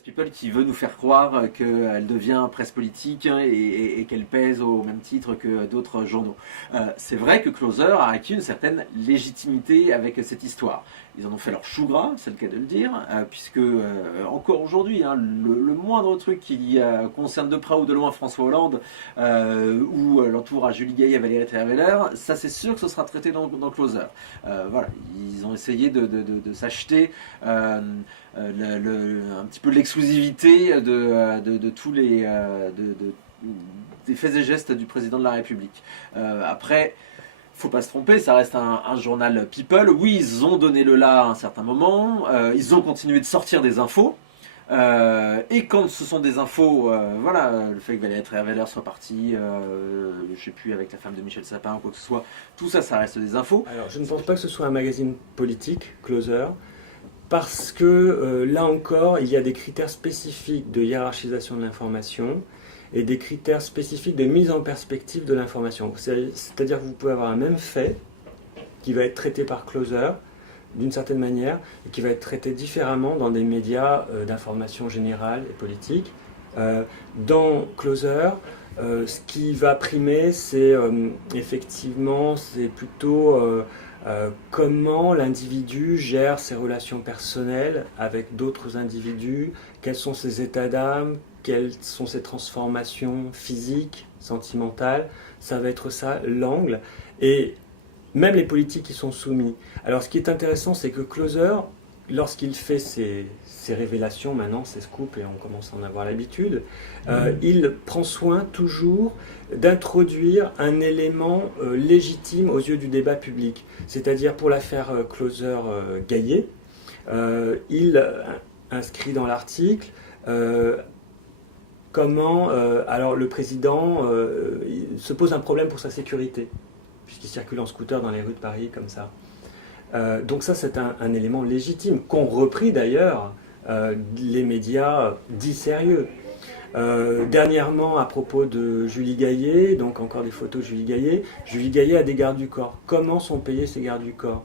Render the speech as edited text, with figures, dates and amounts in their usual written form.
Press People qui veut nous faire croire qu'elle devient presse politique et qu'elle pèse au même titre que d'autres journaux. C'est vrai que Closer a acquis une certaine légitimité avec cette histoire. Ils en ont fait leur chou gras, c'est le cas de le dire, puisque encore aujourd'hui, le moindre truc qui concerne de près ou de loin François Hollande ou l'entourage Julie Gaillet, Valérie Trierweiler, ça c'est sûr que ce sera traité dans Closer. Voilà, ils ont essayé de s'acheter un petit peu l'exclusivité de tous les des faits et gestes du président de la République. Après, faut pas se tromper, ça reste un journal People. Oui, ils ont donné le là à un certain moment, ils ont continué de sortir des infos. Et quand ce sont des infos, voilà, le fait que Valérie Trierweiler soit partie, je sais plus, avec la femme de Michel Sapin ou quoi que ce soit, tout ça, ça reste des infos. Alors, je ne pense pas que ce soit un magazine politique, Closer, parce que là encore, il y a des critères spécifiques de hiérarchisation de l'information et des critères spécifiques de mise en perspective de l'information. C'est-à-dire que vous pouvez avoir un même fait qui va être traité par Closer d'une certaine manière et qui va être traité différemment dans des médias d'information générale et politique. Dans Closer, ce qui va primer, c'est effectivement, c'est plutôt comment l'individu gère ses relations personnelles avec d'autres individus, quels sont ses états d'âme, quelles sont ses transformations physiques, sentimentales. Ça va être ça l'angle. Et même les politiques qui sont soumis. Alors ce qui est intéressant, c'est que Closer, lorsqu'il fait ses révélations, maintenant ses scoops, et on commence à en avoir l'habitude, il prend soin toujours d'introduire un élément légitime aux yeux du débat public. C'est-à-dire pour l'affaire Closer Gaillet, il inscrit dans l'article comment alors le président se pose un problème pour sa sécurité, puisqu'il circule en scooter dans les rues de Paris comme ça. Donc ça, c'est un élément légitime, qu'ont repris d'ailleurs les médias dits sérieux. Dernièrement, à propos de Julie Gaillet, donc encore des photos de Julie Gaillet a des gardes du corps. Comment sont payés ces gardes du corps ?